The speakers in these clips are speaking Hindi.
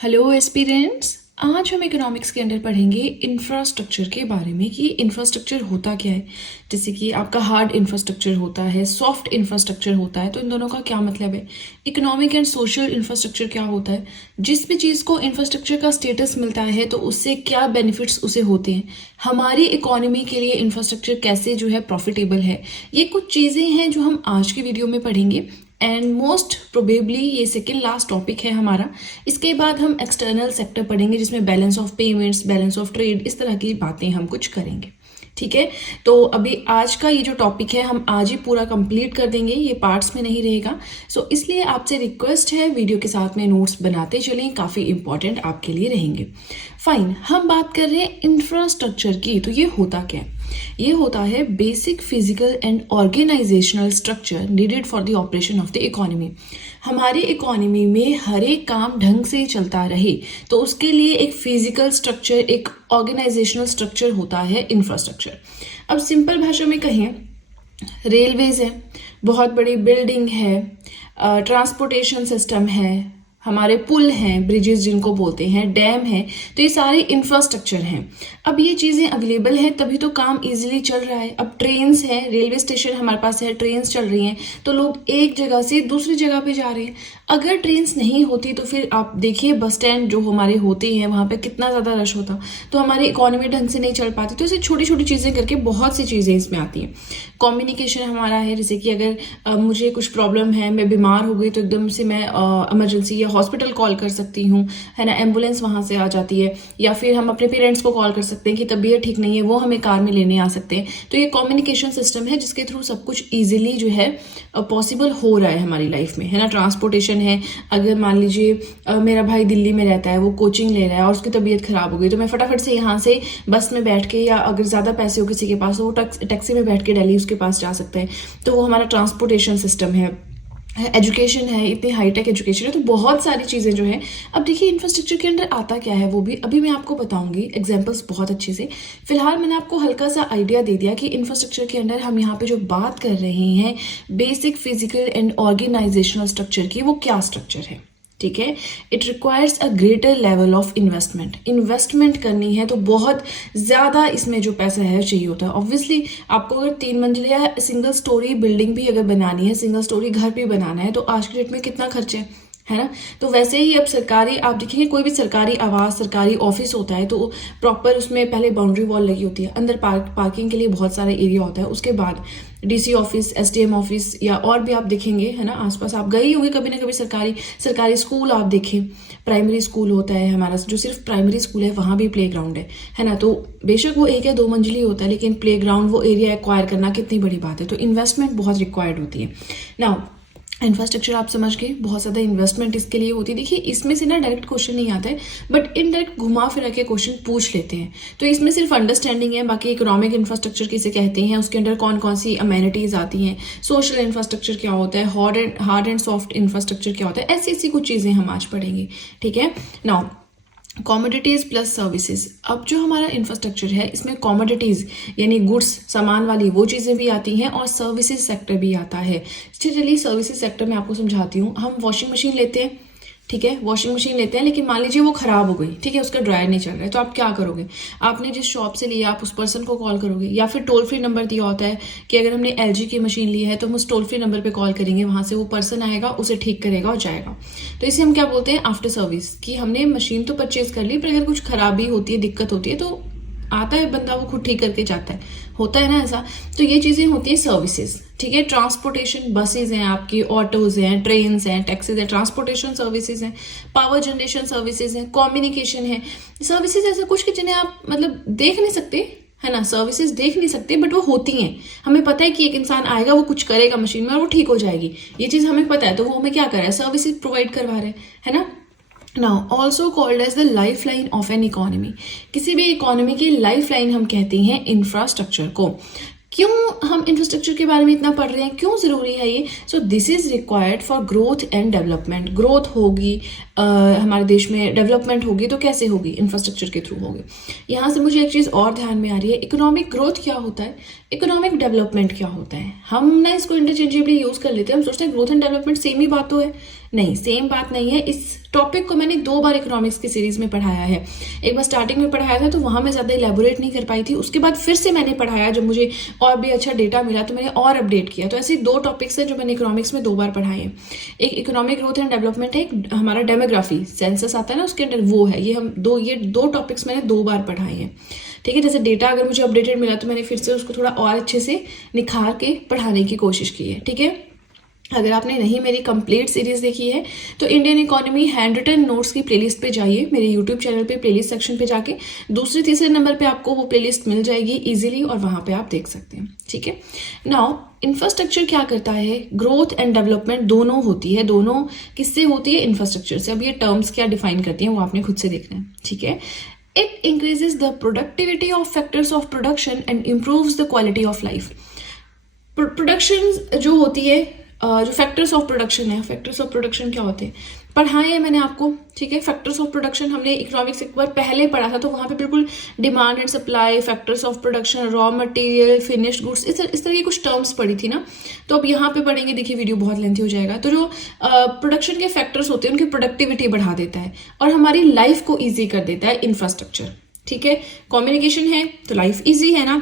Hello aspirants. आज हम इकोनॉमिक्स के अंदर पढ़ेंगे इंफ्रास्ट्रक्चर के बारे में कि इंफ्रास्ट्रक्चर होता क्या है। जैसे कि आपका हार्ड इंफ्रास्ट्रक्चर होता है, सॉफ्ट इंफ्रास्ट्रक्चर होता है, तो इन दोनों का क्या मतलब है। इकोनॉमिक एंड सोशल इंफ्रास्ट्रक्चर क्या होता है, जिस भी चीज़ को इंफ्रास्ट्रक्चर का स्टेटस मिलता है तो उससे क्या बेनिफिट्स उसे होते हैं, हमारी इकोनॉमी के लिए इंफ्रास्ट्रक्चर कैसे जो है प्रॉफिटेबल है। ये कुछ चीज़ें हैं जो हम आज की वीडियो में पढ़ेंगे एंड मोस्ट प्रोबेबली ये सेकेंड लास्ट टॉपिक है हमारा। इसके बाद हम एक्सटर्नल सेक्टर पढ़ेंगे जिसमें balance of payments, balance of trade, इस तरह की बातें हम कुछ करेंगे। ठीक है, तो अभी आज का ये जो टॉपिक है हम आज ही पूरा कंप्लीट कर देंगे, ये पार्ट्स में नहीं रहेगा। सो इसलिए आपसे रिक्वेस्ट है वीडियो के साथ में नोट्स बनाते चलें, काफ़ी इंपॉर्टेंट आपके लिए रहेंगे। फाइन, हम बात कर रहे हैं इंफ्रास्ट्रक्चर की। तो ये होता क्या है? ये होता है basic physical and organisational structure needed for the operation of the economy. हमारी इकोनॉमी में हर एक काम ढंग से चलता रहे तो उसके लिए एक फिजिकल स्ट्रक्चर, एक ऑर्गेनाइजेशनल स्ट्रक्चर होता है इंफ्रास्ट्रक्चर। अब सिंपल भाषा में कहें, रेलवेज है, बहुत बड़ी बिल्डिंग है, ट्रांसपोर्टेशन सिस्टम है, हमारे पुल हैं, ब्रिजेस जिनको बोलते हैं, डैम है, तो ये सारे इंफ्रास्ट्रक्चर हैं। अब ये चीज़ें अवेलेबल हैं तभी तो काम इजीली चल रहा है। अब ट्रेन्स हैं, रेलवे स्टेशन हमारे पास है, ट्रेन्स चल रही हैं तो लोग एक जगह से दूसरी जगह पे जा रहे हैं। अगर ट्रेन्स नहीं होती तो फिर आप देखिए बस स्टैंड जो हमारे होते हैं वहाँ पे कितना ज़्यादा रश होता, तो हमारी इकोनॉमी ढंग से नहीं चल पाती। तो ऐसे छोटी छोटी चीज़ें करके बहुत सी चीज़ें इसमें आती हैं। कम्युनिकेशन हमारा है, जैसे कि अगर मुझे कुछ प्रॉब्लम है, मैं बीमार हो गई तो एकदम से मैं इमरजेंसी या हॉस्पिटल कॉल कर सकती हूँ, है ना, एम्बुलेंस वहाँ से आ जाती है। या फिर हम अपने पेरेंट्स को कॉल कर सकते हैं कि तबीयत ठीक नहीं है, वो हमें कार में लेने आ सकते हैं। तो ये कम्युनिकेशन सिस्टम है जिसके थ्रू सब कुछ ईजिली जो है पॉसिबल हो रहा है हमारी लाइफ में, है ना। ट्रांसपोर्टेशन है, अगर मान लीजिए मेरा भाई दिल्ली में रहता है, वो कोचिंग ले रहा है और उसकी तबीयत खराब हो गई, तो मैं फटाफट से यहाँ से बस में बैठ के, या अगर ज़्यादा पैसे हो किसी के पास तो वो टैक्सी में बैठ के दिल्ली उसके पास जा सकते हैं। तो वो हमारा ट्रांसपोर्टेशन सिस्टम है। एजुकेशन है, इतनी हाईटेक एजुकेशन है, तो बहुत सारी चीज़ें जो है। अब देखिए इंफ्रास्ट्रक्चर के अंदर आता क्या है वो भी अभी मैं आपको बताऊंगी एग्जांपल्स बहुत अच्छे से। फिलहाल मैंने आपको हल्का सा आइडिया दे दिया कि इंफ्रास्ट्रक्चर के अंदर हम यहाँ पे जो बात कर रहे हैं basic physical and organisational structure की, वो क्या स्ट्रक्चर है। ठीक है, it requires a greater level of investment करनी है तो बहुत ज़्यादा इसमें जो पैसा है चाहिए होता है। ऑब्वियसली आपको अगर 3 मंजिला या सिंगल स्टोरी बिल्डिंग भी अगर बनानी है, सिंगल स्टोरी घर भी बनाना है, तो आज के डेट में कितना खर्च है ना। तो वैसे ही अब सरकारी, आप देखेंगे कोई भी सरकारी आवास, सरकारी ऑफिस होता है तो प्रॉपर उसमें पहले बाउंड्री वॉल लगी होती है, अंदर पार्किंग के लिए बहुत सारा एरिया होता है, उसके बाद डीसी ऑफिस, एसडीएम ऑफिस, या और भी आप देखेंगे, है ना, आसपास आप गए होंगे कभी ना कभी। सरकारी स्कूल आप देखें, प्राइमरी स्कूल होता है हमारा, जो सिर्फ प्राइमरी स्कूल है वहाँ भी प्ले ग्राउंड है ना। तो बेशक वो 1 या 2 मंजिली होता है, लेकिन प्ले ग्राउंड, वो एरिया एक्वायर करना कितनी बड़ी बात है। तो इन्वेस्टमेंट बहुत रिक्वायर्ड होती है ना। इंफ्रास्ट्रक्चर आप समझ गए, बहुत ज़्यादा इन्वेस्टमेंट इसके लिए होती है। देखिए इसमें से ना डायरेक्ट क्वेश्चन नहीं आता है, बट इनडायरेक्ट घुमा फिरा के क्वेश्चन पूछ लेते हैं। तो इसमें सिर्फ अंडरस्टैंडिंग है, बाकी इकोनॉमिक इंफ्रास्ट्रक्चर किसे कहते हैं, उसके अंदर कौन कौन सी अमेनिटीज़ आती हैं, सोशल इंफ्रास्ट्रक्चर क्या होता है, हार्ड एंड सॉफ्ट इंफ्रास्ट्रक्चर क्या होता है, ऐसी ऐसी कुछ चीज़ें हम आज पढ़ेंगे। ठीक है, नाउ कॉमोडिटीज़ प्लस सर्विसेज। अब जो हमारा इंफ्रास्ट्रक्चर है इसमें कॉमोडिटीज़ यानी गुड्स, सामान वाली वो चीज़ें भी आती हैं और सर्विसेज सेक्टर भी आता है। चलिए सर्विसेज सेक्टर में आपको समझाती हूँ। हम वॉशिंग मशीन लेते हैं, ठीक है, वॉशिंग मशीन लेते हैं, लेकिन मान लीजिए वो खराब हो गई, ठीक है, उसका ड्रायर नहीं चल रहा है, तो आप क्या करोगे? आपने जिस शॉप से लिया आप उस पर्सन को कॉल करोगे, या फिर टोल फ्री नंबर दिया होता है कि अगर हमने एलजी की मशीन ली है तो हम उस टोल फ्री नंबर पे कॉल करेंगे, वहां से वो पर्सन आएगा, उसे ठीक करेगा और जाएगा। तो इसे हम क्या बोलते हैं? After service. कि हमने मशीन तो परचेज कर ली, पर अगर कुछ खराबी होती है, दिक्कत होती है, तो आता है बंदा, वो खुद ठीक करके जाता है, होता है ना ऐसा। तो ये चीज़ें होती हैं सर्विसेज। ठीक है, ट्रांसपोर्टेशन, बसेज हैं आपकी, ऑटोज हैं, ट्रेन्स हैं, टैक्सीज हैं, ट्रांसपोर्टेशन सर्विसेज हैं, पावर जनरेशन सर्विसेज हैं, कम्युनिकेशन है। सर्विसेज ऐसा कुछ कि जिन्हें आप मतलब देख नहीं सकते, है ना, सर्विसेज देख नहीं सकते, बट वो होती हैं। हमें पता है कि एक इंसान आएगा, वो कुछ करेगा मशीन में और वो ठीक हो जाएगी, ये चीज़ हमें पता है, तो वो हमें क्या कर रहा है? सर्विसेज प्रोवाइड करवा रहे हैं, है ना। Now also called as the lifeline of an economy. किसी भी इकोनॉमी की लाइफ लाइन हम कहते हैं इंफ्रास्ट्रक्चर को। क्यों हम इंफ्रास्ट्रक्चर के बारे में इतना पढ़ रहे हैं, क्यों जरूरी है ये? So this is required for growth and development. Growth होगी हमारे देश में, डेवलपमेंट होगी तो कैसे होगी? इंफ्रास्ट्रक्चर के थ्रू होगी। यहाँ से मुझे एक चीज़ और ध्यान में आ रही है, इकोनॉमिक ग्रोथ क्या होता है, इकोनॉमिक डेवलपमेंट क्या होता है। हम ना इसको इंटरचेंजेबली यूज कर लेते हैं, हम सोचते हैं ग्रोथ एंड डेवलपमेंट सेम ही बात तो है। नहीं, सेम बात नहीं है। इस टॉपिक को मैंने 2 बार इकोनॉमिक्स की सीरीज में पढ़ाया है। एक बार स्टार्टिंग में पढ़ाया था तो वहां मैं ज्यादा इलेबोरेट नहीं कर पाई थी, उसके बाद फिर से मैंने पढ़ाया जब मुझे और भी अच्छा डेटा मिला तो मैंने और अपडेट किया। तो ऐसे 2 टॉपिक्स हैं जो मैंने इकोनॉमिक्स में 2 बार पढ़ाए हैं। एक इकोनॉमिक ग्रोथ एंड डेवलपमेंट है, एक हमारा डेमोग्राफी सेंसस आता है ना उसके अंदर, वो है। ये दो टॉपिक्स मैंने 2 बार पढ़ाए हैं। ठीक है, जैसे डेटा अगर मुझे अपडेटेड मिला तो मैंने फिर से उसको थोड़ा और अच्छे से निखार के पढ़ाने की कोशिश की है। ठीक है, अगर आपने नहीं मेरी कंप्लीट सीरीज देखी है तो Indian economy handwritten notes की प्लेलिस्ट पे जाइए, मेरे यूट्यूब चैनल पे प्लेलिस्ट सेक्शन पे जाके दूसरे तीसरे नंबर पे आपको वो प्लेलिस्ट मिल जाएगी इजीली, और वहां पे आप देख सकते हैं। ठीक है, नाउ इंफ्रास्ट्रक्चर क्या करता है, ग्रोथ एंड डेवलपमेंट दोनों होती है। दोनों किससे होती है, इंफ्रास्ट्रक्चर से। अब ये टर्म्स क्या डिफाइन करती हैं वो आपने खुद से देखना है। ठीक है, it increases the productivity of factors of production and improves the quality of life. Production जो होती है, जो फैक्टर्स ऑफ प्रोडक्शन है, फैक्टर्स ऑफ प्रोडक्शन क्या होते हैं पढ़ाए हैं मैंने आपको। ठीक है, फैक्टर्स ऑफ प्रोडक्शन हमने इकोनॉमिक्स एक बार पहले पढ़ा था, तो वहां पे बिल्कुल demand and supply, factors of production, raw material, finished goods, इस तरह की कुछ टर्म्स पढ़ी थी ना। तो अब यहाँ पे पढ़ेंगे, देखिए वीडियो बहुत लेंथी हो जाएगा। तो जो प्रोडक्शन के फैक्टर्स होते हैं उनकी प्रोडक्टिविटी बढ़ा देता है और हमारी लाइफ को ईजी कर देता है इंफ्रास्ट्रक्चर। ठीक है, कम्युनिकेशन है तो लाइफ ईजी है ना,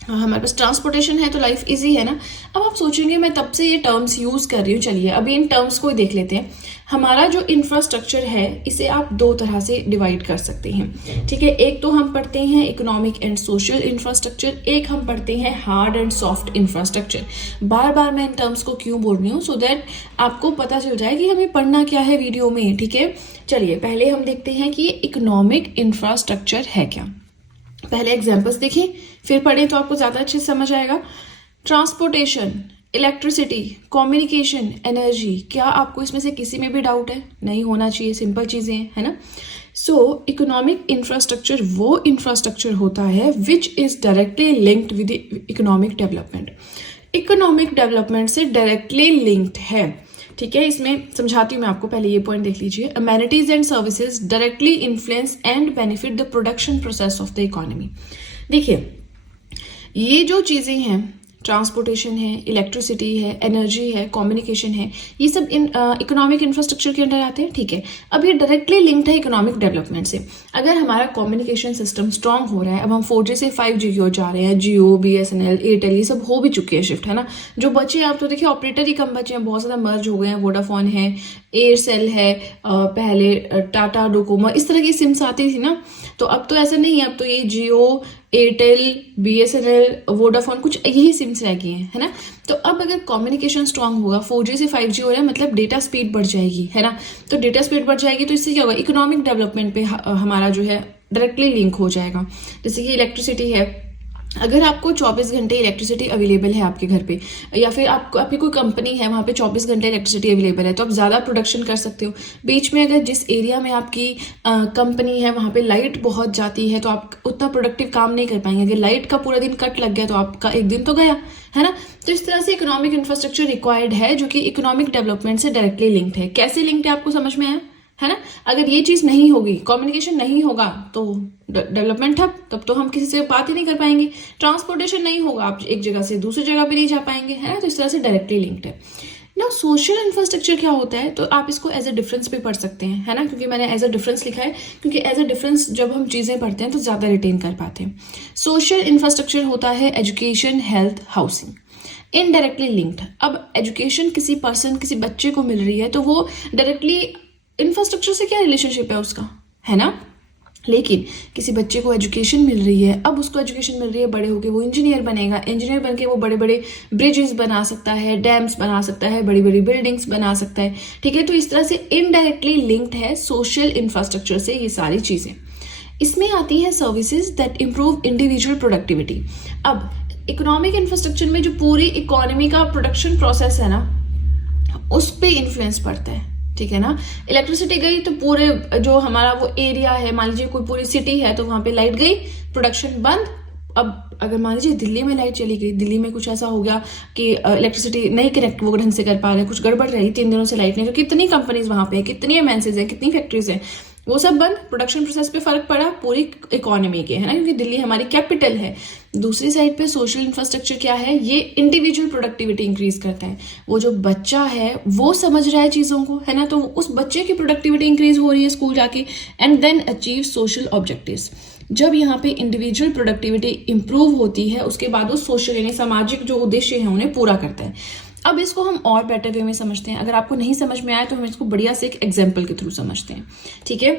हमारे पास ट्रांसपोर्टेशन है तो लाइफ इजी है ना। अब आप सोचेंगे मैं तब से ये टर्म्स यूज कर रही हूँ, चलिए अभी इन टर्म्स को देख लेते हैं। हमारा जो इंफ्रास्ट्रक्चर है इसे आप 2 तरह से डिवाइड कर सकते हैं। ठीक है, एक तो हम पढ़ते हैं इकोनॉमिक एंड सोशल इंफ्रास्ट्रक्चर, एक हम पढ़ते हैं हार्ड एंड सॉफ्ट इंफ्रास्ट्रक्चर। बार बार मैं इन टर्म्स को क्यों बोल रही हूँ, सो दैट आपको पता चल जाए कि हमें पढ़ना क्या है वीडियो में। ठीक है, चलिए पहले हम देखते हैं कि इकोनॉमिक इंफ्रास्ट्रक्चर है क्या। पहले एग्जाम्पल्स देखिए फिर पढ़ें तो आपको ज्यादा अच्छे से समझ आएगा। ट्रांसपोर्टेशन, इलेक्ट्रिसिटी, कम्युनिकेशन, एनर्जी, क्या आपको इसमें से किसी में भी डाउट है? नहीं होना चाहिए, सिंपल चीजें हैं, है ना। सो इकोनॉमिक इंफ्रास्ट्रक्चर वो इंफ्रास्ट्रक्चर होता है which is directly linked with economic development. Economic development से डायरेक्टली लिंक्ड है। ठीक है, इसमें समझाती हूँ मैं आपको, पहले ये पॉइंट देख लीजिए। Amenities and services directly influence and benefit the production process of the economy. देखिए ये जो चीजें हैं, ट्रांसपोर्टेशन है, इलेक्ट्रिसिटी है, एनर्जी है, कम्युनिकेशन है, ये सब इकोनॉमिक इंफ्रास्ट्रक्चर के अंडर आते हैं। ठीक है, अब ये डायरेक्टली लिंक्ड है इकोनॉमिक डेवलपमेंट से। अगर हमारा कम्युनिकेशन सिस्टम स्ट्रांग हो रहा है, अब हम 4G से 5G की ओर जा रहे हैं, जियो, BSNL, एयरटेल, ये सब हो भी चुके हैं शिफ्ट, है ना। जो बचे हैं आप तो देखिए ऑपरेटर ही कम बचे हैं, बहुत ज्यादा मर्ज हो गए हैं। वोडाफोन है, एयरसेल है, पहले टाटा डोकोमो, इस तरह की सिम्स आती थी ना। तो अब तो ऐसा नहीं है, अब तो ये जियो, एयरटेल, BSNL, वोडाफोन, कुछ यही सिम्स रह गए हैं, है ना। तो अब अगर कम्युनिकेशन स्ट्रांग होगा, 4G से 5G हो रहा है, मतलब डेटा स्पीड बढ़ जाएगी, है ना। तो डेटा स्पीड बढ़ जाएगी तो इससे क्या होगा, इकोनॉमिक डेवलपमेंट पे हमारा जो है डायरेक्टली लिंक हो जाएगा। जैसे कि इलेक्ट्रिसिटी है, अगर आपको 24 घंटे इलेक्ट्रिसिटी अवेलेबल है आपके घर पे, या फिर आपकी कोई कंपनी है वहां पे 24 घंटे इलेक्ट्रिसिटी अवेलेबल है, तो आप ज्यादा प्रोडक्शन कर सकते हो। बीच में अगर जिस एरिया में आपकी कंपनी है वहां पे लाइट बहुत जाती है तो आप उतना प्रोडक्टिव काम नहीं कर पाएंगे। अगर लाइट का पूरा दिन कट लग गया तो आपका एक दिन तो गया, है ना। तो इस तरह से इकोनॉमिक इंफ्रास्ट्रक्चर रिक्वायर्ड है जो कि इकोनॉमिक डेवलपमेंट से डायरेक्टली लिंक्ड है। कैसे लिंक्ड है आपको समझ में आया, है ना। अगर ये चीज नहीं होगी, कम्युनिकेशन नहीं होगा तो डेवलपमेंट ठप, तब तो हम किसी से बात ही नहीं कर पाएंगे। ट्रांसपोर्टेशन नहीं होगा, आप एक जगह से दूसरी जगह पे नहीं जा पाएंगे, है ना। तो इस तरह से डायरेक्टली लिंक्ड है ना। सोशल इंफ्रास्ट्रक्चर क्या होता है, तो आप इसको एज अ डिफरेंस भी पढ़ सकते हैं, है ना, क्योंकि मैंने एज अ डिफरेंस लिखा है, क्योंकि एज अ डिफरेंस जब हम चीजें पढ़ते हैं तो ज्यादा रिटेन कर पाते हैं। सोशल इंफ्रास्ट्रक्चर होता है education, health, housing, indirectly linked. अब एजुकेशन किसी पर्सन, किसी बच्चे को मिल रही है तो वो डायरेक्टली इंफ्रास्ट्रक्चर से क्या रिलेशनशिप है उसका, है ना। लेकिन किसी बच्चे को एजुकेशन मिल रही है, अब उसको एजुकेशन मिल रही है, बड़े होके वो इंजीनियर बनेगा, इंजीनियर बनके वो बड़े बड़े ब्रिजेस बना सकता है, डैम्स बना सकता है, बड़ी बड़ी बिल्डिंग्स बना सकता है। ठीक है, तो इस तरह से इनडायरेक्टली लिंक्ड है सोशल इंफ्रास्ट्रक्चर से ये सारी चीजें। इसमें आती है services that improve individual productivity. अब इकोनॉमिक इंफ्रास्ट्रक्चर में जो पूरी इकोनॉमी का प्रोडक्शन प्रोसेस है ना, उस पर इंफ्लुएंस पड़ता है। ठीक है ना, इलेक्ट्रिसिटी गई तो पूरे जो हमारा वो एरिया है, मान लीजिए कोई पूरी सिटी है तो वहां पे लाइट गई, प्रोडक्शन बंद। अब अगर मान लीजिए दिल्ली में लाइट चली गई, दिल्ली में कुछ ऐसा हो गया कि इलेक्ट्रिसिटी नहीं कनेक्ट वो ढंग से कर पा रहे, कुछ गड़बड़ रही, 3 दिनों से लाइट नहीं, तो कितनी कंपनीज वहां पे है, कितनी एमएनसीज है, कितनी फैक्ट्रीज है, वो सब बंद, प्रोडक्शन प्रोसेस पे फर्क पड़ा पूरी इकोनॉमी के, है ना, क्योंकि दिल्ली हमारी कैपिटल है। दूसरी साइड पे सोशल इंफ्रास्ट्रक्चर क्या है, ये इंडिविजुअल प्रोडक्टिविटी इंक्रीज करता है। वो जो बच्चा है वो समझ रहा है चीज़ों को, है ना, तो उस बच्चे की प्रोडक्टिविटी इंक्रीज हो रही है स्कूल जाके, and then achieve social objectives. जब यहाँ पे इंडिविजुअल प्रोडक्टिविटी इंप्रूव होती है, उसके बाद वो सोशल यानी सामाजिक जो उद्देश्य है उन्हें पूरा करता है। अब इसको हम और बेटर वे में समझते हैं। अगर आपको नहीं समझ में आया तो हम इसको बढ़िया से एक एग्जाम्पल के थ्रू समझते हैं, ठीक है।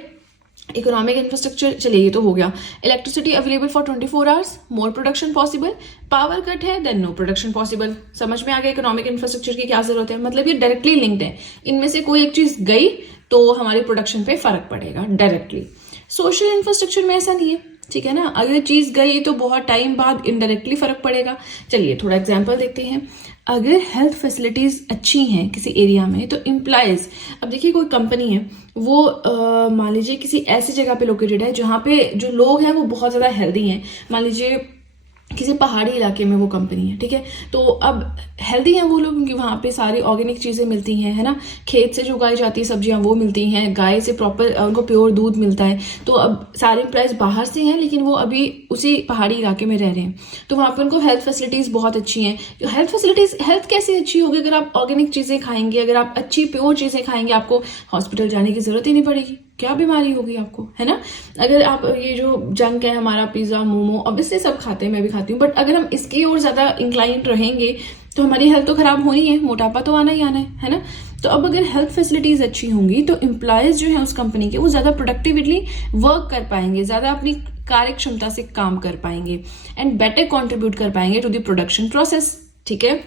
इकोनॉमिक इंफ्रास्ट्रक्चर, चलिए ये तो हो गया। Electricity available for 24 hours, more production possible. Power cut है, देन नो प्रोडक्शन पॉसिबल। समझ में आ गया इकोनॉमिक इंफ्रास्ट्रक्चर की क्या जरूरत है, मतलब ये डायरेक्टली लिंक्ड है। इनमें से कोई एक चीज गई तो हमारे प्रोडक्शन पे फर्क पड़ेगा डायरेक्टली। सोशल इंफ्रास्ट्रक्चर में ऐसा नहीं है, ठीक है ना, अगर चीज गई तो बहुत टाइम बाद इनडायरेक्टली फर्क पड़ेगा। चलिए थोड़ा एग्जांपल देखते हैं। अगर हेल्थ फैसिलिटीज अच्छी हैं किसी एरिया में तो इम्प्लाइज, अब देखिए कोई कंपनी है वो मान लीजिए किसी ऐसी जगह पे लोकेटेड है जहाँ पे जो लोग हैं वो बहुत ज़्यादा हेल्दी हैं, मान लीजिए किसी पहाड़ी इलाके में वो कंपनी है, ठीक है। तो अब हेल्दी हैं वो लोग क्योंकि वहाँ पे सारी ऑर्गेनिक चीज़ें मिलती हैं, है ना, खेत से जो उगाई जाती है सब्जियाँ वो मिलती हैं, गाय से प्रॉपर उनको प्योर दूध मिलता है। तो अब सारे एम्प्लॉयज़ बाहर से हैं लेकिन वो अभी उसी पहाड़ी इलाके में रह रहे हैं, तो वहाँ पर उनको हेल्थ फैसिलिटीज़ बहुत अच्छी हैं। हेल्थ फैसिलिटीज़, हेल्थ कैसे अच्छी होगी, अगर आप ऑर्गेनिक चीज़ें खाएंगे, अगर आप अच्छी प्योर चीज़ें खाएंगे, आपको हॉस्पिटल जाने की ज़रूरत ही नहीं पड़ेगी। क्या बीमारी होगी आपको, है ना। अगर आप ये जो जंक है हमारा, पिज्जा मोमो, ऑब्वियसली सब खाते हैं, मैं भी खाती हूँ, बट अगर हम इसकी ओर ज्यादा इंक्लाइंड रहेंगे तो हमारी हेल्थ तो खराब होनी है, मोटापा तो आना ही आना है ना। तो अब अगर हेल्थ फैसिलिटीज अच्छी होंगी तो एम्प्लॉयज जो है उस कंपनी के वो ज्यादा प्रोडक्टिवली वर्क कर पाएंगे, ज्यादा अपनी कार्य क्षमता से काम कर पाएंगे एंड बेटर कॉन्ट्रीब्यूट कर पाएंगे टू द प्रोडक्शन प्रोसेस, ठीक है।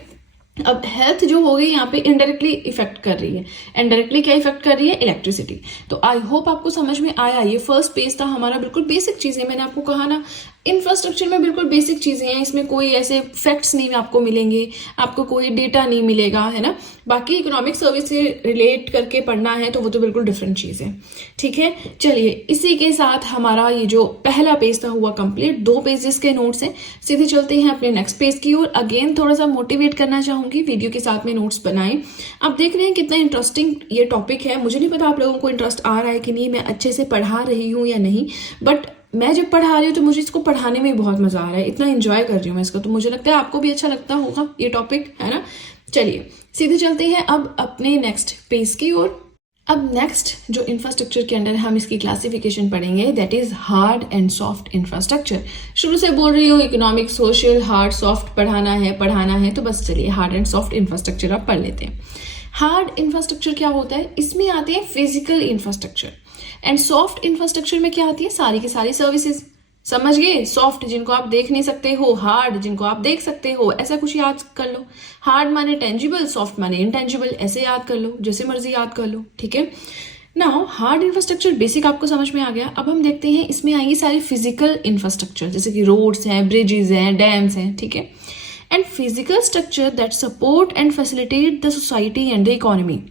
अब हेल्थ जो हो गई यहाँ पे इनडायरेक्टली इफेक्ट कर रही है, इनडायरेक्टली क्या इफेक्ट कर रही है, इलेक्ट्रिसिटी। तो आई होप आपको समझ में आया। ये फर्स्ट पेज था हमारा, बिल्कुल बेसिक चीजें, मैंने आपको कहा ना इंफ्रास्ट्रक्चर में बिल्कुल बेसिक चीजें हैं, इसमें कोई ऐसे फैक्ट्स नहीं आपको मिलेंगे, आपको कोई डेटा नहीं मिलेगा, है ना। बाकी इकोनॉमिक सर्विस से रिलेट करके पढ़ना है तो वो तो बिल्कुल डिफरेंट चीज है, ठीक है। चलिए इसी के साथ हमारा ये जो पहला पेज था हुआ कंप्लीट। 2 पेजेस के नोट्स हैं, सीधे चलते हैं अपने नेक्स्ट पेज की ओर। अगेन थोड़ा सा मोटिवेट करना चाहूंगी, वीडियो के साथ में नोट्स बनाएं। आप देख रहे हैं कितना इंटरेस्टिंग ये टॉपिक है। मुझे नहीं पता आप लोगों को इंटरेस्ट आ रहा है कि नहीं, मैं अच्छे से पढ़ा रही हूँ या नहीं, बट मैं जब पढ़ा रही हूँ तो मुझे इसको पढ़ाने में बहुत मजा आ रहा है, इतना एंजॉय कर रही हूँ मैं इसको, तो मुझे लगता है आपको भी अच्छा लगता होगा ये टॉपिक, है ना। चलिए सीधे चलते हैं अब अपने नेक्स्ट पेज की ओर। अब नेक्स्ट जो इंफ्रास्ट्रक्चर के अंडर हम इसकी क्लासिफिकेशन पढ़ेंगे, that is hard and soft infrastructure. शुरू से बोल रही हूँ इकोनॉमिक, सोशल, हार्ड, सॉफ्ट पढ़ाना है, तो बस चलिए हार्ड एंड सॉफ्ट इंफ्रास्ट्रक्चर आप पढ़ लेते हैं। हार्ड इंफ्रास्ट्रक्चर क्या होता है, इसमें आते हैं physical infrastructure, and soft infrastructure में क्या आती है, सारी की सारी सर्विसेज। समझ गए, सॉफ्ट जिनको आप देख नहीं सकते हो, हार्ड जिनको आप देख सकते हो, ऐसा कुछ याद कर लो। हार्ड माने टेंजिबल, सॉफ्ट माने इंटेंजिबल, ऐसे याद कर लो, जैसे मर्जी याद कर लो, ठीक है। नाउ हार्ड इंफ्रास्ट्रक्चर बेसिक आपको समझ में आ गया। अब हम देखते हैं इसमें आएंगी सारी फिजिकल इंफ्रास्ट्रक्चर, जैसे कि रोड्स हैं, ब्रिजेस हैं, डैम्स हैं, ठीक है। And physical structure that support and facilitate the society and the economy.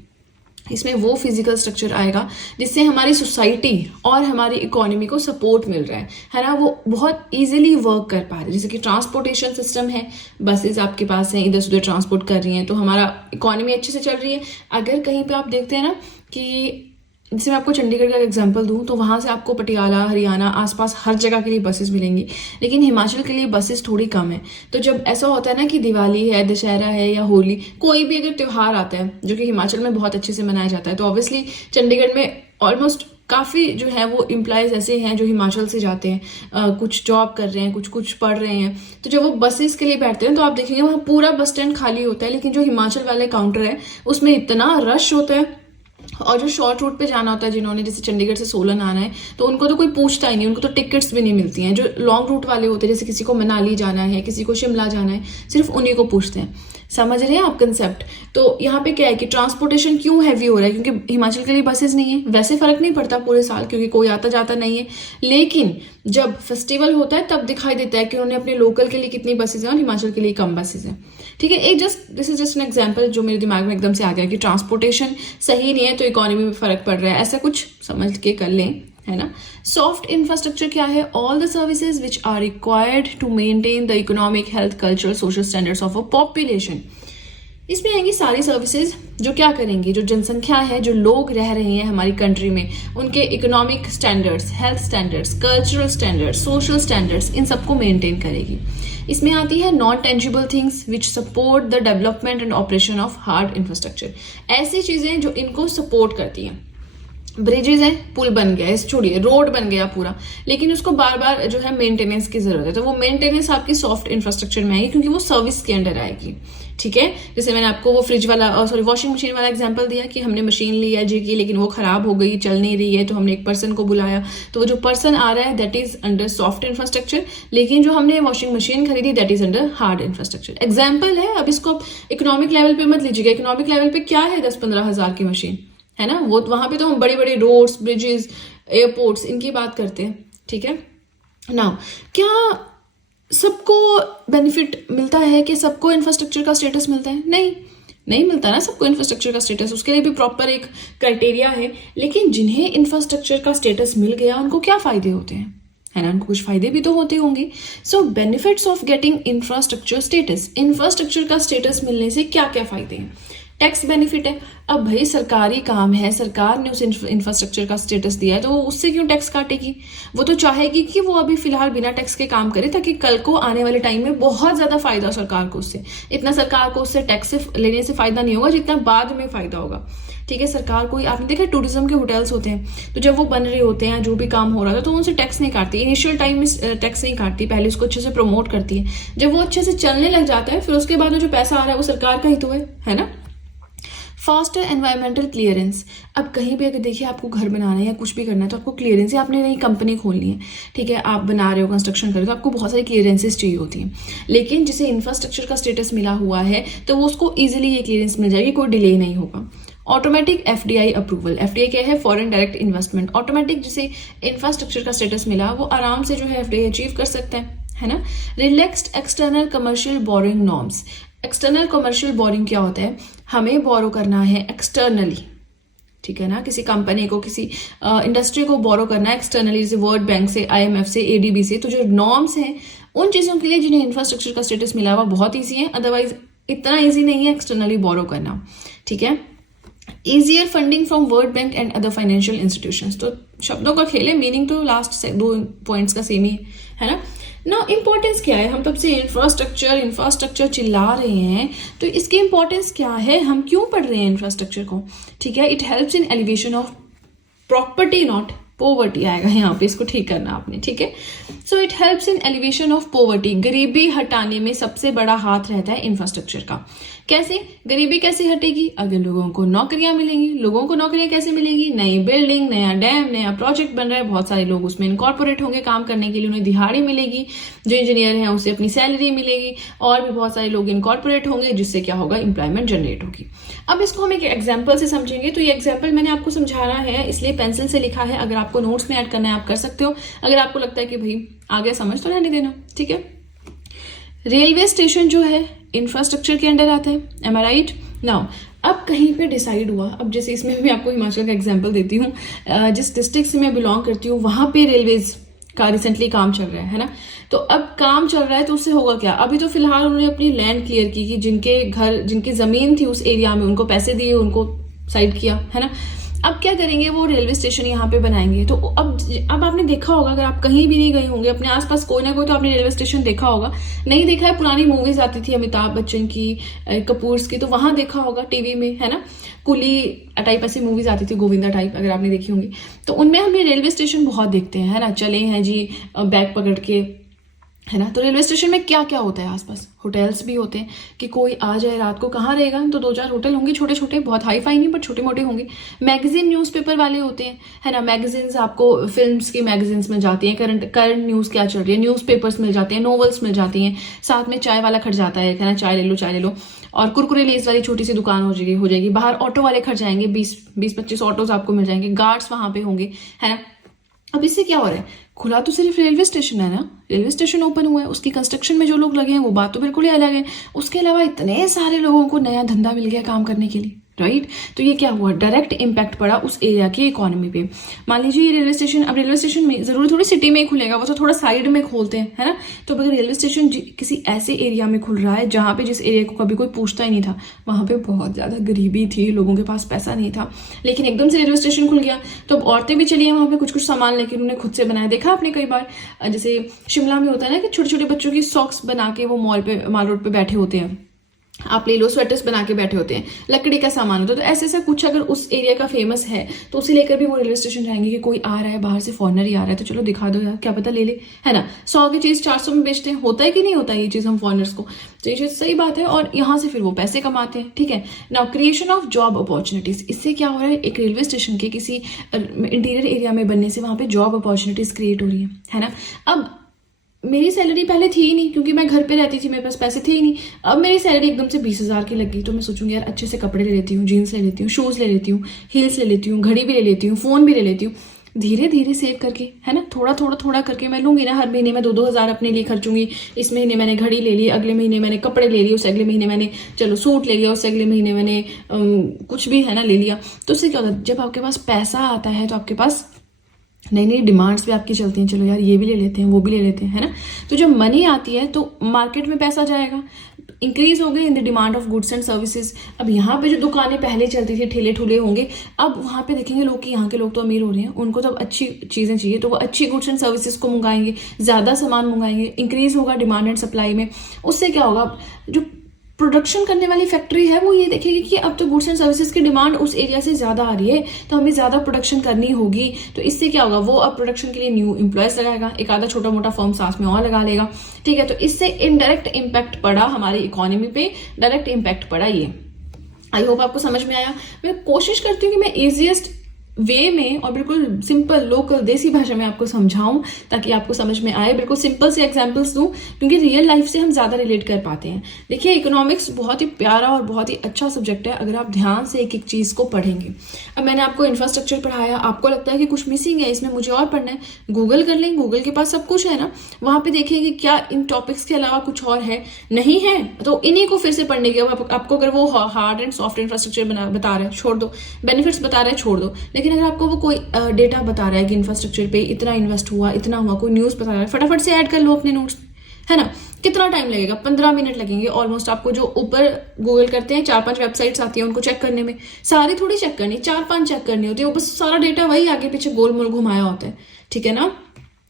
इसमें वो फिजिकल स्ट्रक्चर आएगा जिससे हमारी सोसाइटी और हमारी इकोनॉमी को सपोर्ट मिल रहा है ना, वो बहुत इजीली वर्क कर पा रहे हैं। जैसे कि ट्रांसपोर्टेशन सिस्टम है, बसेस आपके पास हैं, इधर से उधर ट्रांसपोर्ट कर रही हैं, तो हमारा इकोनॉमी अच्छे से चल रही है। अगर कहीं पे आप देखते हैं ना कि जैसे मैं आपको चंडीगढ़ का एग्जांपल दूं तो वहां से आपको पटियाला, हरियाणा, आसपास हर जगह के लिए बसेस मिलेंगी, लेकिन हिमाचल के लिए बसेस थोड़ी कम है। तो जब ऐसा होता है ना कि दिवाली है, दशहरा है या होली, कोई भी अगर त्यौहार आता है जो कि हिमाचल में बहुत अच्छे से मनाया जाता है, तो ऑब्वियसली चंडीगढ़ में ऑलमोस्ट काफ़ी जो है वो एम्प्लॉयज़ ऐसे हैं जो हिमाचल से जाते हैं, कुछ जॉब कर रहे हैं, कुछ पढ़ रहे हैं। तो जब वो बसेस के लिए बैठते हैं तो आप देखेंगे वहाँ पूरा बस स्टैंड खाली होता है, लेकिन जो हिमाचल वाले काउंटर है उसमें इतना रश होता है। और जो शॉर्ट रूट पे जाना होता है, जिन्होंने जैसे चंडीगढ़ से सोलन आना है, तो उनको तो कोई पूछता ही नहीं, उनको तो टिकट्स भी नहीं मिलती हैं। जो लॉन्ग रूट वाले होते हैं, जैसे किसी को मनाली जाना है, किसी को शिमला जाना है, सिर्फ उन्हीं को पूछते हैं। समझ रहे हैं आप कंसेप्ट। तो यहाँ पे क्या है कि ट्रांसपोर्टेशन क्यों हैवी हो रहा है, क्योंकि हिमाचल के लिए बसेस नहीं है। वैसे फर्क नहीं पड़ता पूरे साल क्योंकि कोई आता जाता नहीं है, लेकिन जब फेस्टिवल होता है तब दिखाई देता है कि उन्होंने अपने लोकल के लिए कितनी बसेज हैं और हिमाचल के लिए कम बसेज हैं, ठीक है। एक this is just an example जो मेरे दिमाग में एकदम से आ गया कि ट्रांसपोर्टेशन सही नहीं है तो इकोनॉमी में फर्क पड़ रहा है, ऐसा कुछ समझ के कर लें, है ना। सॉफ्ट इंफ्रास्ट्रक्चर क्या है, all the services which are required to maintain the economic, health, cultural, social standards of a population. इसमें आएंगी सारी सर्विसेज जो क्या करेंगी, जो जनसंख्या है, जो लोग रह रहे हैं हमारी कंट्री में, उनके economic standards, health standards, cultural standards, social standards, इन सबको मेंटेन करेगी। इसमें आती है non tangible things which support the development and operation of hard infrastructure, ऐसी चीजें जो इनको सपोर्ट करती हैं। ब्रिजेज है, पुल बन गया, छोड़िए रोड बन गया पूरा, लेकिन उसको बार बार जो है मेंटेनेंस की जरूरत है, तो वो मेंटेनेंस आपकी सॉफ्ट इंफ्रास्ट्रक्चर में आएगी क्योंकि वो सर्विस के अंडर आएगी। ठीक है, जैसे मैंने आपको वो फ्रिज वाला वॉशिंग मशीन वाला एग्जांपल दिया कि हमने मशीन ली है जी की, लेकिन वो खराब हो गई, चल नहीं रही है, तो हमने एक पर्सन को बुलाया, तो वो जो पर्सन आ रहा है that is under soft infrastructure, लेकिन जो हमने वॉशिंग मशीन खरीदी that is under hard infrastructure. Example है, अब इसको इकोनॉमिक लेवल पे मत लीजिएगा, इकोनॉमिक लेवल पे क्या है 10-15 हजार की मशीन है ना, वो वहां पे तो हम बड़े बड़े रोड्स, ब्रिजेस, एयरपोर्ट्स इनकी बात करते हैं। ठीक है ना, क्या सबको बेनिफिट मिलता है कि सबको इंफ्रास्ट्रक्चर का स्टेटस मिलता है? नहीं मिलता ना सबको इंफ्रास्ट्रक्चर का स्टेटस, उसके लिए भी प्रॉपर एक क्राइटेरिया है। लेकिन जिन्हें इंफ्रास्ट्रक्चर का स्टेटस मिल गया उनको क्या फायदे होते हैं, है ना, उनको कुछ फायदे भी तो होते होंगे। सो benefits of getting infrastructure status, infrastructure का स्टेटस मिलने से क्या क्या फायदे हैं? टैक्स बेनिफिट है, अब भाई सरकारी काम है, सरकार ने उस इंफ्रास्ट्रक्चर का स्टेटस दिया है तो वो उससे क्यों टैक्स काटेगी? वो तो चाहेगी कि वो अभी फिलहाल बिना टैक्स के काम करे, ताकि कल को आने वाले टाइम में बहुत ज्यादा फायदा हो सरकार को उससे। इतना सरकार को उससे टैक्स से लेने से फायदा नहीं होगा जितना बाद में फायदा होगा। ठीक है, सरकार कोई, आपने देखा टूरिज्म के होटल्स होते हैं, तो जब वो बन रहे होते हैं, जो भी काम हो रहा है, तो उनसे टैक्स नहीं काटती, इनिशियल टाइम में टैक्स नहीं काटती, पहले उसको अच्छे से प्रमोट करती है। जब वो अच्छे से चलने लग जाता है फिर उसके बाद में जो पैसा आ रहा है वो सरकार का ही तो है ना। फास्टर एनवायरमेंटल क्लियरेंस, अब कहीं भी अगर देखिए आपको घर बनाना है या कुछ भी करना है तो आपको क्लियरेंस, आपने नई कंपनी खोलनी है, ठीक है, आप बना रहे हो, कंस्ट्रक्शन कर रहे हो, तो आपको बहुत सारी क्लियरेंसेस चाहिए होती हैं। लेकिन जिसे इंफ्रास्ट्रक्चर का स्टेटस मिला हुआ है तो वो उसको ईजिली ये क्लियरेंस मिल जाएगी, कोई डिले नहीं होगा। ऑटोमेटिक एफडीआई अप्रूवल, एफडीआई क्या है? Foreign direct investment. ऑटोमेटिक जिसे इंफ्रास्ट्रक्चर का स्टेटस मिला वो आराम से जो है एफडीआई अचीव कर सकते हैं, है ना। Relaxed external commercial boring norms, external commercial boring क्या होता है? हमें बोरो करना है एक्सटर्नली, ठीक है ना, किसी कंपनी को, किसी इंडस्ट्री को बोरो करना है एक्सटर्नली, जैसे वर्ल्ड बैंक से, आईएमएफ से, एडीबी से, तो जो नॉर्म्स हैं उन चीजों के लिए जिन्हें इंफ्रास्ट्रक्चर का स्टेटस मिला हुआ बहुत ईजी है, अदरवाइज इतना ईजी नहीं है एक्सटर्नली बोरो करना। ठीक है, easier funding from world bank and other financial institutions, तो शब्दों का खेल है, मीनिंग तो लास्ट से 2 पॉइंट्स का सेम ही है ना। ना इंपॉर्टेंस क्या है? हम तब से इंफ्रास्ट्रक्चर चिल्ला रहे हैं, तो इसकी इंपॉर्टेंस क्या है, हम क्यों पढ़ रहे हैं इंफ्रास्ट्रक्चर को? ठीक है, it helps in elevation of property, not poverty आएगा यहाँ पे, इसको ठीक करना आपने। ठीक है, so it helps in elevation of poverty, गरीबी हटाने में सबसे बड़ा हाथ रहता है इंफ्रास्ट्रक्चर का। कैसे गरीबी कैसे हटेगी? अगर लोगों को नौकरियां मिलेंगी। लोगों को नौकरियां कैसे मिलेंगी? नई बिल्डिंग, नया डैम, नया प्रोजेक्ट बन रहा है, बहुत सारे लोग उसमें इनकॉर्पोरेट होंगे काम करने के लिए, उन्हें दिहाड़ी मिलेगी, जो इंजीनियर हैं उसे अपनी सैलरी मिलेगी, और भी बहुत सारे लोग इनकॉर्पोरेट होंगे, जिससे क्या होगा, एम्प्लॉयमेंट जनरेट होगी। अब इसको हम एक एग्जाम्पल से समझेंगे, तो ये एग्जाम्पल मैंने आपको समझाना है इसलिए पेंसिल से लिखा है, अगर आपको नोट्स में ऐड करना है आप कर सकते हो, अगर आपको लगता है कि भाई आगे समझ तो रहने देना। ठीक है, रेलवे स्टेशन जो है इंफ्रास्ट्रक्चर के अंडर आता है, एम आई राइट? नाउ अब कहीं पे डिसाइड हुआ, अब जैसे इसमें भी आपको हिमाचल का एग्जांपल देती हूँ, जिस डिस्ट्रिक्ट से मैं बिलोंग करती हूँ वहां पे रेलवेज का रिसेंटली काम चल रहा है ना, तो अब काम चल रहा है तो उससे होगा क्या? अभी तो फिलहाल उन्होंने अपनी लैंड क्लियर की कि जिनके घर, जिनकी जमीन थी उस एरिया में, उनको पैसे दिए, उनको साइड किया, है ना। अब क्या करेंगे, वो रेलवे स्टेशन यहाँ पे बनाएंगे। तो अब आपने देखा होगा, अगर आप कहीं भी नहीं गए होंगे, अपने आसपास कोई ना कोई तो आपने रेलवे स्टेशन देखा होगा, नहीं देखा है, पुरानी मूवीज आती थी अमिताभ बच्चन की, कपूर्स की, तो वहां देखा होगा टीवी में, है ना, कुली टाइप ऐसी मूवीज आती थी, गोविंदा टाइप, अगर आपने देखी होंगी, तो उनमें हमने रेलवे स्टेशन बहुत देखते हैं, है ना, चले हैं जी बैग पकड़ के, है ना। तो रेलवे स्टेशन में क्या क्या होता है? आसपास होटल्स भी होते हैं कि कोई आ जाए रात को, कहाँ रहेगा, तो 2-4 होटल होंगे, छोटे छोटे, बहुत हाई फाई नहीं बट छोटे मोटे होंगे। मैगजीन न्यूज़पेपर वाले होते हैं, है ना, मैगजीन्स आपको फिल्म्स की मैगजीन्स मिल जाती हैं, करंट न्यूज़ क्या चल रही है, न्यूज़पेपर्स मिल जाते हैं, नॉवेल्स मिल जाती हैं, साथ में चाय वाला खट जाता है ना, चाय ले लो, और कुरकुरे लेस वाली छोटी सी दुकान हो जाएगी। बाहर ऑटो वाले खट जाएंगे, 20-25 ऑटोज आपको मिल जाएंगे, गार्ड्स वहां पे होंगे, है ना। अब इससे क्या हो रहा है? खुला तो सिर्फ रेलवे स्टेशन है ना, रेलवे स्टेशन ओपन हुआ है, उसकी कंस्ट्रक्शन में जो लोग लगे हैं वो बात तो बिल्कुल ही अलग है। उसके अलावा इतने सारे लोगों को नया धंधा मिल गया काम करने के लिए, राइट तो ये क्या हुआ, डायरेक्ट इम्पैक्ट पड़ा उस एरिया की इकोनॉमी पे। मान लीजिए ये रेलवे स्टेशन, अब रेलवे स्टेशन में जरूर थोड़ी सिटी में ही खुलेगा, वो तो थोड़ा साइड में खोलते हैं, है ना। तो अगर रेलवे स्टेशन किसी ऐसे एरिया में खुल रहा है जहाँ पे जिस एरिया को कभी कोई पूछता ही नहीं था, वहाँ पे बहुत ज़्यादा गरीबी थी, लोगों के पास पैसा नहीं था, लेकिन एकदम से रेलवे स्टेशन खुल गया तो अब औरतें भी चली हैं वहाँ पे कुछ कुछ सामान लेके, उन्होंने खुद से बनाया। देखा आपने कई बार जैसे शिमला में होता है ना कि छोटे छोटे बच्चों की सॉक्स बना के वो माल रोड पे बैठे होते हैं, आप ले लो, स्वेटर्स बना के बैठे होते हैं, लकड़ी का सामान होता है। तो ऐसे ऐसा कुछ अगर उस एरिया का फेमस है तो उसे लेकर भी वो रेलवे स्टेशन रहेंगे कि कोई आ रहा है बाहर से, फॉरनर ही आ रहा है, तो चलो दिखा दो यार, क्या पता ले ले, है ना। 100 की चीज 400 में बेचते हैं, होता है कि नहीं होता ये चीज हम फॉरनर्स को, तो ये चीज सही बात है, और यहाँ से फिर वो पैसे कमाते हैं। ठीक है, now creation of job opportunities, इससे क्या हो रहा है, एक रेलवे स्टेशन के किसी इंटीरियर एरिया में बनने से वहां पे जॉब अपॉर्चुनिटीज क्रिएट हो रही है ना। अब मेरी सैलरी पहले थी ही नहीं क्योंकि मैं घर पे रहती थी, मेरे पास पैसे थे ही नहीं। अब मेरी सैलरी एकदम से 20,000 की लगी तो मैं सोचूंगी यार अच्छे से कपड़े ले लेती हूँ, जीन्स ले लेती हूँ, शूज़ ले लेती हूँ, हील्स ले लेती हूँ, घड़ी भी ले लेती हूँ, फ़ोन भी ले लेती हूँ, धीरे धीरे सेव करके, है ना, थोड़ा थोड़ा थोड़ा करके मैं लूंगी ना। हर महीने मैं 2-2 हज़ार अपने लिए खर्चूंगी। इस महीने मैंने घड़ी ले ली, अगले महीने मैंने कपड़े ले लिए, उससे अगले महीने मैंने चलो सूट ले लिया, उससे अगले महीने मैंने कुछ भी है ना ले लिया। तो उससे क्या होता है, जब आपके पास पैसा आता है तो आपके पास नई नई डिमांड्स भी आपकी चलती हैं, चलो यार ये भी ले लेते हैं, वो भी ले लेते हैं, है ना। तो जब मनी आती है तो मार्केट में पैसा जाएगा, इंक्रीज हो गई in the demand of goods and services. अब यहाँ पे जो दुकानें पहले चलती थी, ठेले ठुले होंगे, अब वहाँ पे देखेंगे लोग कि यहाँ के लोग तो अमीर हो रहे हैं, उनको तो अब अच्छी चीज़ें चाहिए, तो वो अच्छी गुड्स एंड सर्विसेज को मंगाएंगे, ज़्यादा सामान मंगाएंगे, इंक्रीज होगा डिमांड एंड सप्लाई में। उससे क्या होगा, जो प्रोडक्शन करने वाली फैक्ट्री है वो ये देखेगी कि अब तो गुड्स एंड सर्विसेज की डिमांड उस एरिया से ज़्यादा आ रही है, तो हमें ज़्यादा प्रोडक्शन करनी होगी। तो इससे क्या होगा, वो अब प्रोडक्शन के लिए न्यू एम्प्लॉयज लगाएगा, एक आधा छोटा मोटा फर्म साथ में और लगा लेगा। ठीक है, तो इससे इनडायरेक्ट इम्पैक्ट पड़ा हमारी इकोनॉमी पे, डायरेक्ट इम्पैक्ट पड़ा ये। आई होप आपको समझ में आया। मैं कोशिश करती हूँ कि मैं ईजिएस्ट वे में और बिल्कुल सिंपल लोकल देसी भाषा में आपको समझाऊं ताकि आपको समझ में आए, बिल्कुल सिंपल से एग्जांपल्स दूं क्योंकि रियल लाइफ से हम ज़्यादा रिलेट कर पाते हैं। देखिए इकोनॉमिक्स बहुत ही प्यारा और बहुत ही अच्छा सब्जेक्ट है अगर आप ध्यान से एक एक चीज़ को पढ़ेंगे। अब मैंने आपको इंफ्रास्ट्रक्चर पढ़ाया, आपको लगता है कि कुछ मिसिंग है इसमें, मुझे और पढ़ना है, गूगल कर लें, गूगल के पास सब कुछ है ना, वहाँ पे देखेंगे क्या इन टॉपिक्स के अलावा कुछ और है, नहीं है तो इन्हीं को फिर से पढ़ने के। आपको अगर वो हार्ड एंड सॉफ्ट इंफ्रास्ट्रक्चर बता रहे हैं छोड़ दो, बेनिफिट्स बता रहे हैं छोड़ दो, लेकिन अगर आपको वो कोई डेटा बता रहा है कि इंफ्रास्ट्रक्चर पे इतना इन्वेस्ट हुआ, इतना हुआ, कोई न्यूज़ बता रहा है, फटाफट से ऐड कर लो अपने नोट्स, है ना। कितना टाइम लगेगा, 15 मिनट लगेंगे ऑलमोस्ट। आपको जो ऊपर गूगल करते हैं 4-5 वेबसाइट्स आती हैं उनको चेक करने में, सारी थोड़ी चेक करनी, 4-5 चेक करनी होती है, वो बस सारा डेटा वही आगे पीछे गोल मोल घुमाया होता है। ठीक है ना।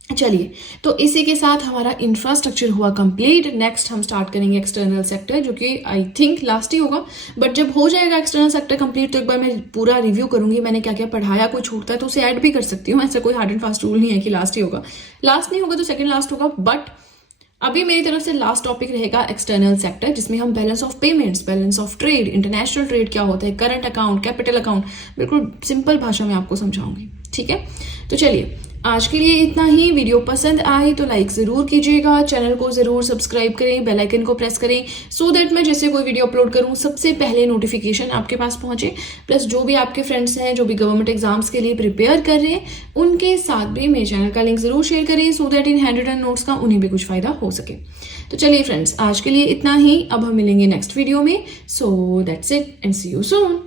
चलिए, तो इसी के साथ हमारा इंफ्रास्ट्रक्चर हुआ कंप्लीट। नेक्स्ट हम स्टार्ट करेंगे एक्सटर्नल सेक्टर, जो कि आई थिंक लास्ट ही होगा, बट जब हो जाएगा एक्सटर्नल सेक्टर कंप्लीट तो एक बार मैं पूरा रिव्यू करूंगी मैंने क्या क्या पढ़ाया, कोई छूटता है तो उसे ऐड भी कर सकती हूँ, ऐसा कोई हार्ड एंड फास्ट रूल नहीं है कि लास्ट ही होगा। लास्ट नहीं होगा तो सेकेंड लास्ट होगा, बट अभी मेरी तरफ से लास्ट टॉपिक रहेगा एक्सटर्नल सेक्टर, जिसमें हम balance of payments, balance of trade, international trade क्या होता है, करंट अकाउंट, कैपिटल अकाउंट, बिल्कुल सिंपल भाषा में आपको समझाऊंगी। ठीक है, तो चलिए आज के लिए इतना ही। वीडियो पसंद आए तो लाइक ज़रूर कीजिएगा, चैनल को ज़रूर सब्सक्राइब करें, बेल आइकन को प्रेस करें सो दैट मैं जैसे कोई वीडियो अपलोड करूं सबसे पहले नोटिफिकेशन आपके पास पहुंचे। प्लस जो भी आपके फ्रेंड्स हैं जो भी गवर्नमेंट एग्जाम्स के लिए प्रिपेयर कर रहे हैं उनके साथ भी मेरे चैनल का लिंक ज़रूर शेयर करें सो दैट इन हैंड रिटन नोट्स का उन्हें भी कुछ फ़ायदा हो सके। तो चलिए फ्रेंड्स, आज के लिए इतना ही, अब हम मिलेंगे नेक्स्ट वीडियो में। So that's it and see you soon.